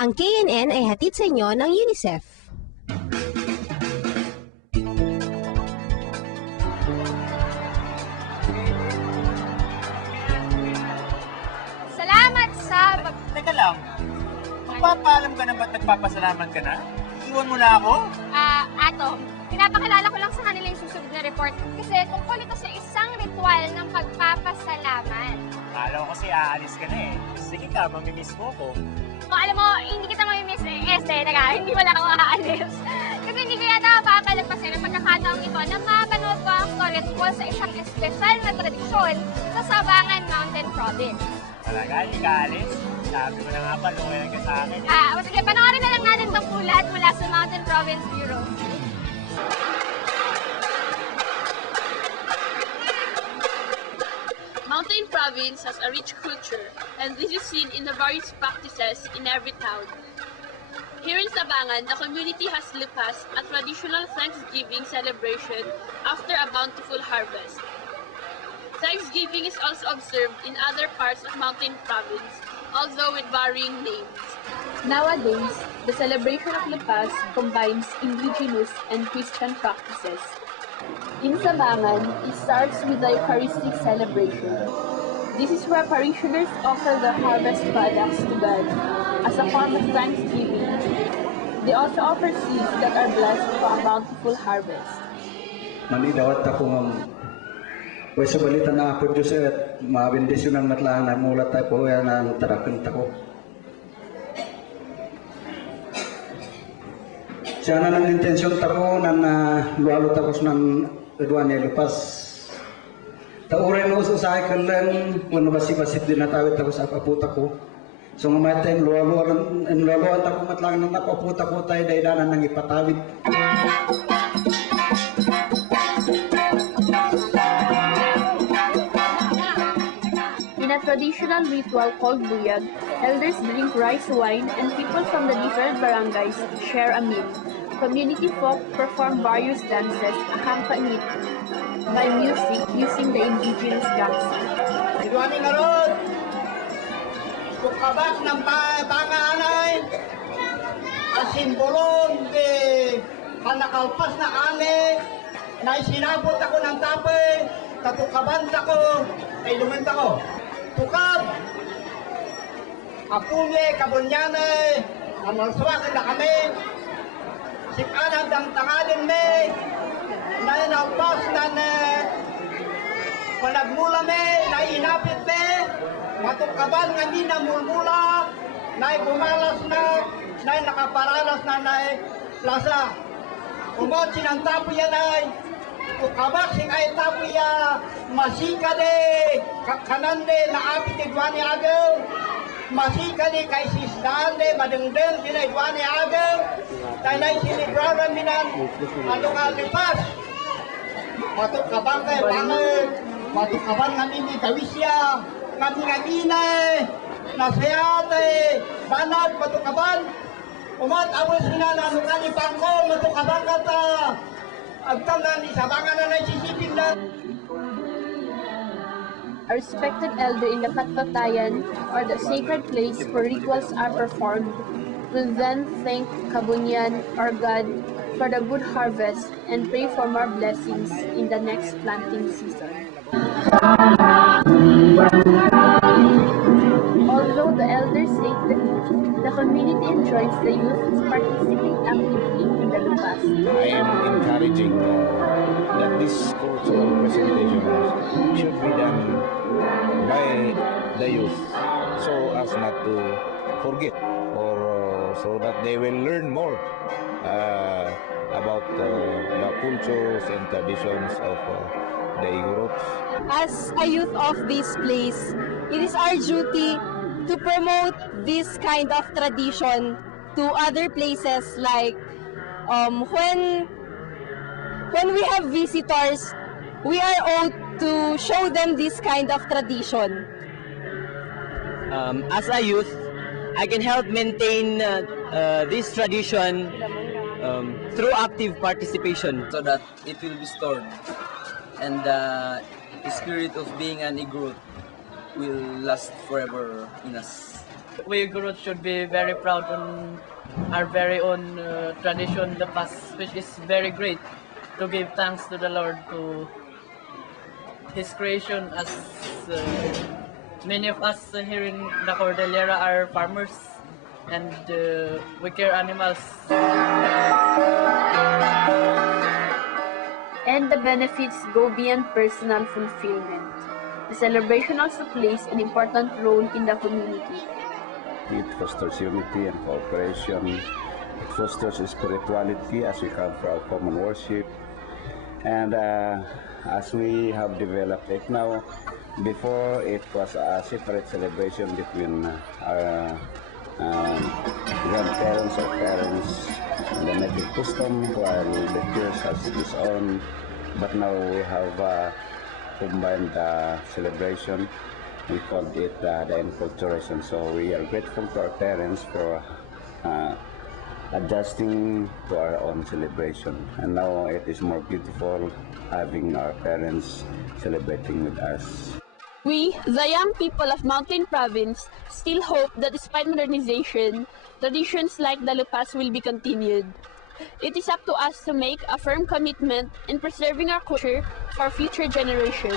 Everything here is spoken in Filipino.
Ang KNN ay hatid sa inyo ng UNICEF. Salamat sa Teka lang, magpapaalam ka na ba't nagpapasalamat ka na? Iwan mo na ako? Ato. Pinapakilala ko lang sa kanila yung susunod na report kasi tungkol ito sa isang ritual ng pagpapasalamat. Akala ko kasi aalis ka na eh. Sige ka, mamimiss mo ko. Kung alam mo, hindi kita mamimiss hindi wala ako aalis. Kasi hindi ko yata mapapalagpasin ang pagkakataong ito na mapanood ko ang story tungkol sa isang espesyal na tradisyon sa Sabangan Mountain Province. Talaga, hindi ka alis? Sabi mo na nga ba, lumayan ka sa akin. Sige, panoorin na lang natin itong ulat mula sa Mountain Province Bureau. Mountain Province has a rich culture, and this is seen in the various practices in every town. Here in Sabangan, the community has lipas, a traditional Thanksgiving celebration after a bountiful harvest. Thanksgiving is also observed in other parts of Mountain Province, although with varying names. Nowadays, the celebration of lipas combines indigenous and Christian practices. In Sabangan, it starts with the Eucharistic celebration. This is where parishioners offer their harvest products to God as a form of thanksgiving. They also offer seeds that are blessed for a bountiful harvest. Manidawat ako ng sa balita na ako Diyos at mabindisyon ng matlaan na mula tayo po yan ang tarakang tako. Siya na ng intensyon tako na lualo takos ng kedua niya lupas. Taurin mo sa akin lang, kung nabasip-basip din natawid ako sa aputa ko. So ngamatay, lualo tako matlang ng aputa ko tayo daidanan ng ipatawid. In a traditional ritual called buyag, elders drink rice wine and people from the different barangays share a meal. Community folk perform various dances accompanied by music using the indigenous drums. Iduani nga ron, kukabak ng pangaanay, ang simbolon de panakalpas na ane, na isinabot ako ng tape, katukaban ako, ay lumenta ko. Tukab, apunye, kabunyane, ang malsawakan na kami, sikanag ng tangalin me, na inalpas na panagmula me, na inapit me, matukaban nga hindi na mulmula, na bumalas na nakaparalas na plasa. Umot sinang tapo yan ay, ukabak sing ay tapo ya, masika de, kanan de, naapit igwani agaw, masika de kay sisdaan de, madengdeng sila igwani agaw, tayo na isinibraran minan, ano ka lipas. Matukaban kay bangal, matukaban nga nini kawisya, kami nga ginay, nasayate, banat, matukaban, umat awis na nanukani pangko, matukaban ka ta, agtam na ni Sabangan na naisisipin na. A respected elder in the Katpatayan, or the sacred place where rituals are performed, will then thank Kabunyan or God for the good harvest and pray for more blessings in the next planting season. Although the elders ate the meat, the community enjoys the youth to participate actively in the lupas. I am encouraging that this cultural presentation should be done by the youth so as not to forget or so that they will learn more about the cultures and traditions of the groups. As a youth of this place, it is our duty to promote this kind of tradition to other places, like when we have visitors, we are owed to show them this kind of tradition. As a youth, I can help maintain this tradition through active participation so that it will be stored and the spirit of being an Igorot will last forever in us. we Gurut should be very proud on our very own tradition, the past, which is very great, to give thanks to the Lord to His creation, as many of us here in the Cordillera are farmers and we care animals. And the benefits go beyond personal fulfillment. The celebration also plays an important role in the community. It fosters unity and cooperation. It fosters spirituality as we have for our common worship. And as we have developed it now, before it was a separate celebration between our grandparents or parents and the native custom, while the church has its own. But now we have combined celebration. We called it the enculturation. So we are grateful to our parents for adjusting to our own celebration. And now it is more beautiful having our parents celebrating with us. We, the young people of Mountain Province, still hope that despite modernization, traditions like the Lupas will be continued. It is up to us to make a firm commitment in preserving our culture for future generations.